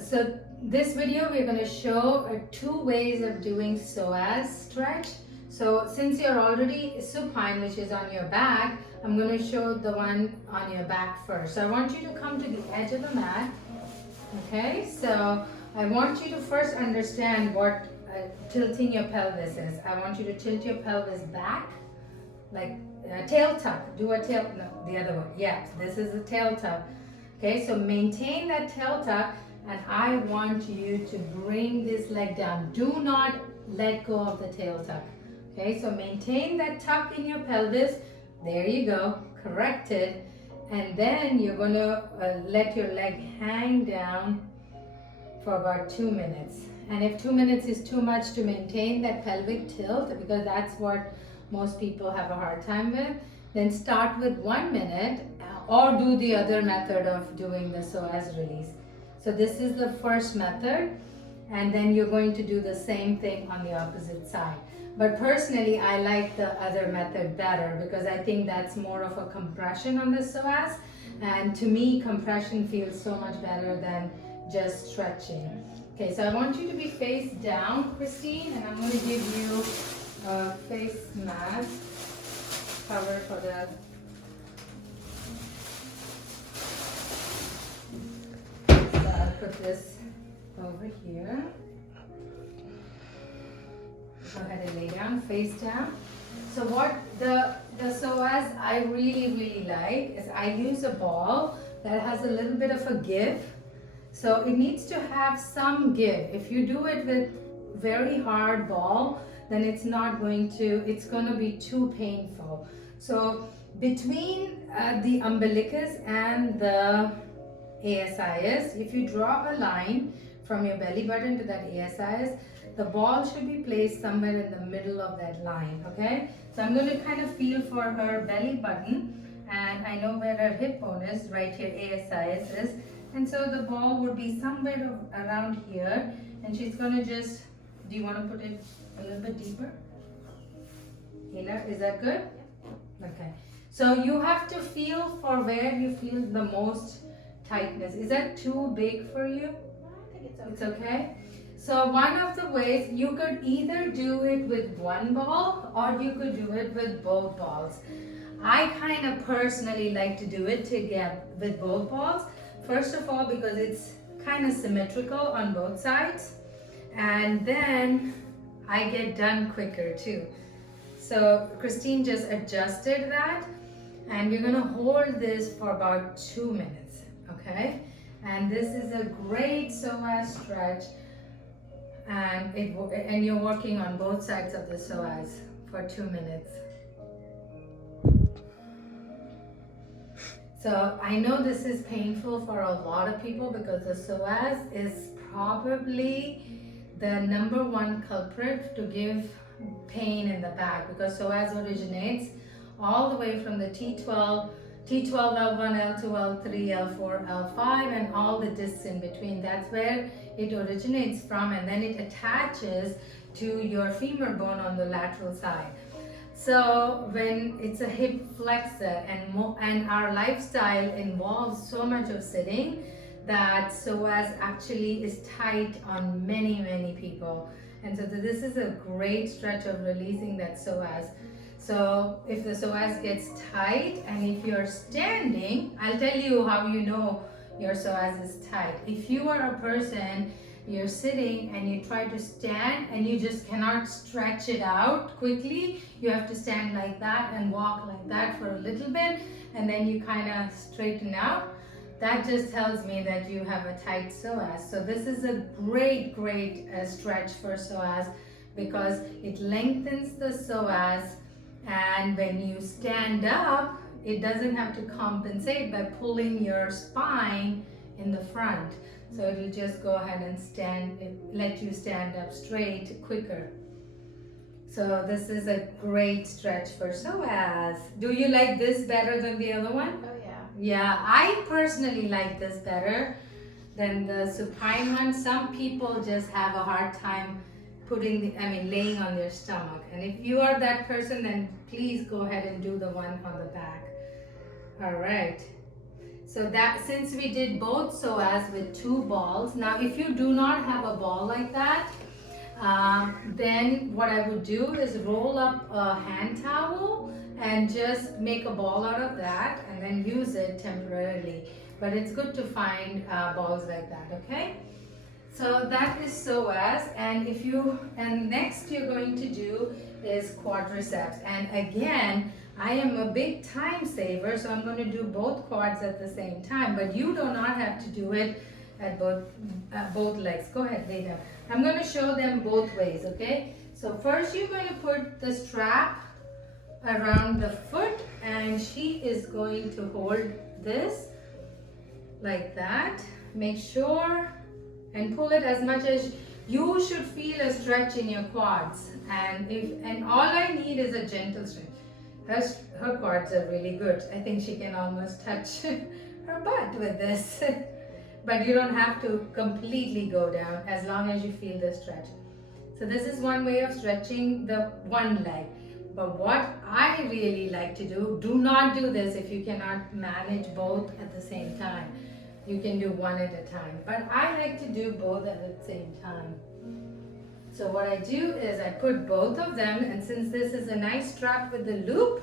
So this video we're going to show two ways of doing psoas stretch. So since you're already supine, which is on your back, I'm going to show the one on your back first. So I want you to come to the edge of the mat. Okay, so I want you to first understand what tilting your pelvis is. I want you to tilt your pelvis back, like tail tuck. Do a tail, no, the other one. Yeah, this is a tail tuck. Okay, so maintain that tail tuck, and I want you to bring this leg down. Do not let go of the tail tuck. Okay, so maintain that tuck in your pelvis. There you go, corrected. And then you're going to let your leg hang down for about 2 minutes. And if 2 minutes is too much to maintain that pelvic tilt, because that's what most people have a hard time with, then start with 1 minute or do the other method of doing the psoas release. So this is the first method, and then you're going to do the same thing on the opposite side. But personally, I like the other method better because I think that's more of a compression on the psoas. And to me, compression feels so much better than just stretching. Okay, so I want you to be face down, Christine, and I'm going to give you a face mask cover for the so I'll put this over here. Go ahead and lay down, face down. So what the psoas I really like is I use a ball that has a little bit of a give. So it needs to have some give. If you do it with very hard ball, then it's going to be too painful. So between the umbilicus and the ASIS, if you draw a line from your belly button to that ASIS, the ball should be placed somewhere in the middle of that line, okay? So I'm going to kind of feel for her belly button, and I know where her hip bone is, right here, ASIS is. And so the ball would be somewhere around here, and she's going to just, do you want to put it a little bit deeper? Hila, is that good? Okay. So you have to feel for where you feel the most tightness. Is that too big for you? I think it's okay. It's okay? So one of the ways, you could either do it with one ball or you could do it with both balls. I kind of personally like to do it together with both balls. First of all, because it's kind of symmetrical on both sides, and then I get done quicker too. So Christine just adjusted that, and we're gonna hold this for about 2 minutes, okay? And this is a great psoas stretch, and you're working on both sides of the psoas for 2 minutes. So I know this is painful for a lot of people because the psoas is probably the number 1 culprit to give pain in the back, because psoas originates all the way from the T12, L1, L2, L3, L4, L5, and all the discs in between. That's where it originates from, and then it attaches to your femur bone on the lateral side. So when it's a hip flexor, and our lifestyle involves so much of sitting, that psoas actually is tight on many people. And so this is a great stretch of releasing that psoas. So if the psoas gets tight, and if you're standing, I'll tell you how you know your psoas is tight. If you are a person, you're sitting and you try to stand and you just cannot stretch it out quickly, you have to stand like that and walk like that for a little bit, and then you kind of straighten out. That just tells me that you have a tight psoas. So this is a great stretch for psoas because it lengthens the psoas, and when you stand up, it doesn't have to compensate by pulling your spine in the front. So it'll just go ahead and let you stand up straight quicker. So this is a great stretch for psoas. Do you like this better than the other one? Oh yeah. Yeah, I personally like this better than the supine one. Some people just have a hard time laying on their stomach. And if you are that person, then please go ahead and do the one on the back. All right. So that, since we did both psoas with 2 balls, now if you do not have a ball like that, then what I would do is roll up a hand towel and just make a ball out of that and then use it temporarily. But it's good to find balls like that, okay? So that is psoas, and next you're going to do is quadriceps. And again, I am a big time saver, so I'm going to do both quads at the same time, but you do not have to do it at both legs. Go ahead, lay down. I'm going to show them both ways, okay? So first you're going to put the strap around the foot, and she is going to hold this like that. Make sure and pull it as much as you should feel a stretch in your quads, and all I need is a gentle stretch. Her quads are really good. I think she can almost touch her butt with this. But you don't have to completely go down as long as you feel the stretch. So this is one way of stretching the one leg. But what I really like to do not do this if you cannot manage both at the same time. You can do one at a time, but I like to do both at the same time. So what I do is I put both of them, and since this is a nice strap with the loop,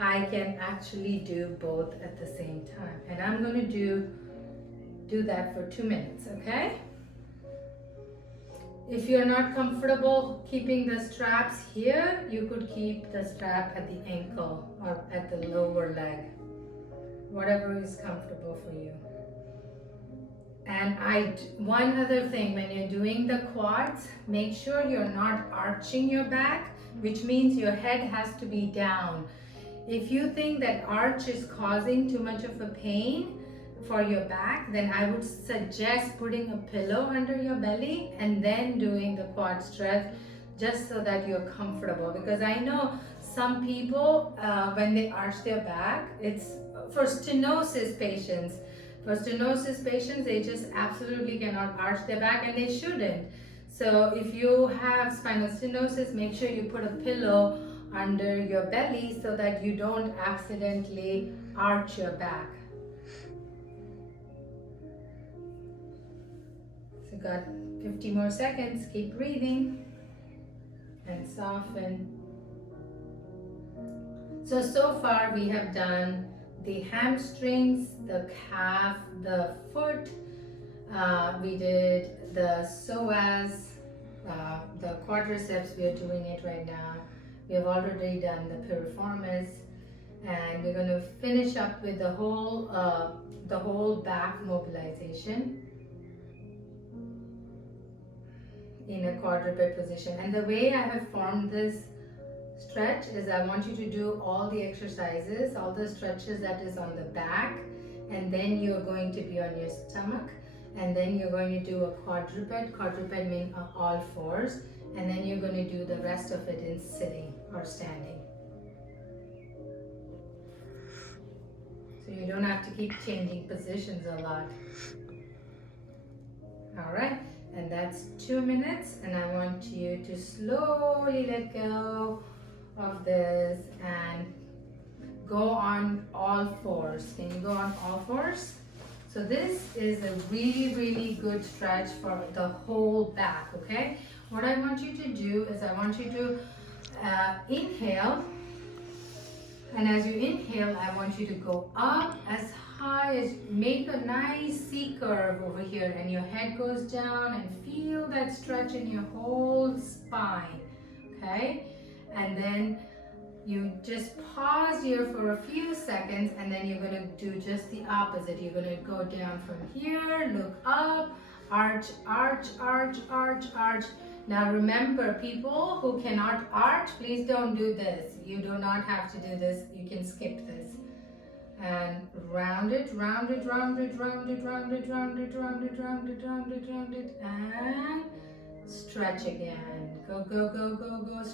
I can actually do both at the same time. And I'm going to do that for 2 minutes, okay? If you're not comfortable keeping the straps here, you could keep the strap at the ankle or at the lower leg, whatever is comfortable for you. And one other thing, when you're doing the quads, make sure you're not arching your back, which means your head has to be down. If you think that arch is causing too much of a pain for your back, then I would suggest putting a pillow under your belly and then doing the quad stretch, just so that you're comfortable. Because I know some people, when they arch their back, it's for stenosis patients. For stenosis patients, they just absolutely cannot arch their back, and they shouldn't. So if you have spinal stenosis, make sure you put a pillow under your belly so that you don't accidentally arch your back. So got 50 more seconds. Keep breathing and soften. So far we have done the hamstrings, the calf, the foot. We did the psoas, the quadriceps. We are doing it right now. We have already done the piriformis, and we're going to finish up with the whole back mobilization in a quadruped position. And the way I have formed this stretch is I want you to do all the exercises, all the stretches that is on the back, and then you're going to be on your stomach, and then you're going to do a quadruped meaning all fours, and then you're going to do the rest of it in sitting or standing. So you don't have to keep changing positions a lot. All right, and that's 2 minutes, and I want you to slowly let go of this and go on all fours. Can you go on all fours? So this is a really good stretch for the whole back, okay? What I want you to do is I want you to inhale, and as you inhale, I want you to go up as high as, make a nice C curve over here, and your head goes down, and feel that stretch in your whole spine, okay? And then you just pause here for a few seconds, and then you're going to do just the opposite. You're going to go down from here, look up, arch, arch, arch, arch, arch. Now remember, people who cannot arch, please don't do this. You do not have to do this. You can skip this. And round it, round it, round it, round it, round it, round it, round it, round it, round it, round it, and stretch again. Go, go, go, go, go.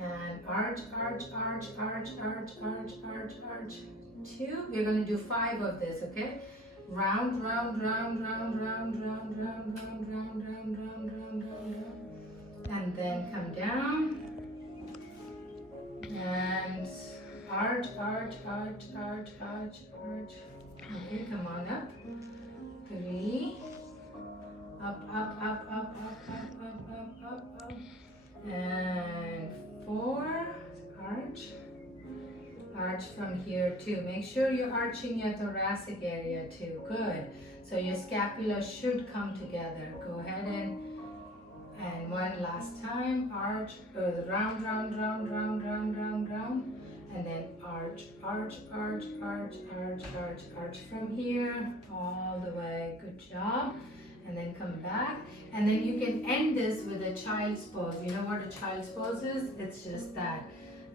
And arch, arch, arch, arch, arch, arch, arch, arch. 2. We're going to do 5 of this, okay? Round, round, round, round, round, round, round, round, round, round, round, round, round, round. And then come down. And arch, arch, arch, arch, arch, arch. Okay, come on up. 3. Up, up, up, up, up, up, up, up, up, up. And 4. Arch. Arch from here too. Make sure you're arching your thoracic area too. Good. So your scapula should come together. Go ahead and one last time. Arch, round, round, round, round, round, round, round. And then arch, arch, arch, arch, arch, arch, arch from here all the way. Good job. And then come back. And then you can end this with a child's pose. You know what a child's pose is? It's just that.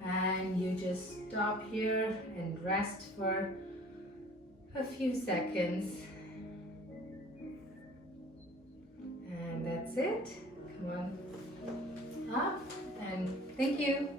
And you just stop here and rest for a few seconds. And that's it. Come on up, and thank you.